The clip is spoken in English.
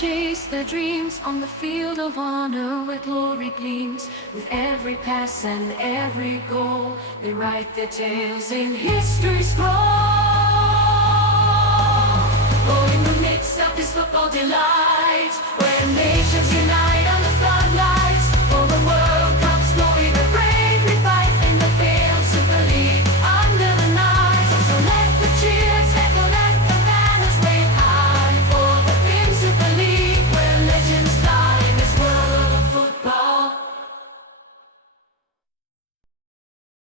chase their dreams on the field of honor where glory gleams. With every pass and every goal, they write their tales in history's scroll. Oh, in the midst of this football delight, where nations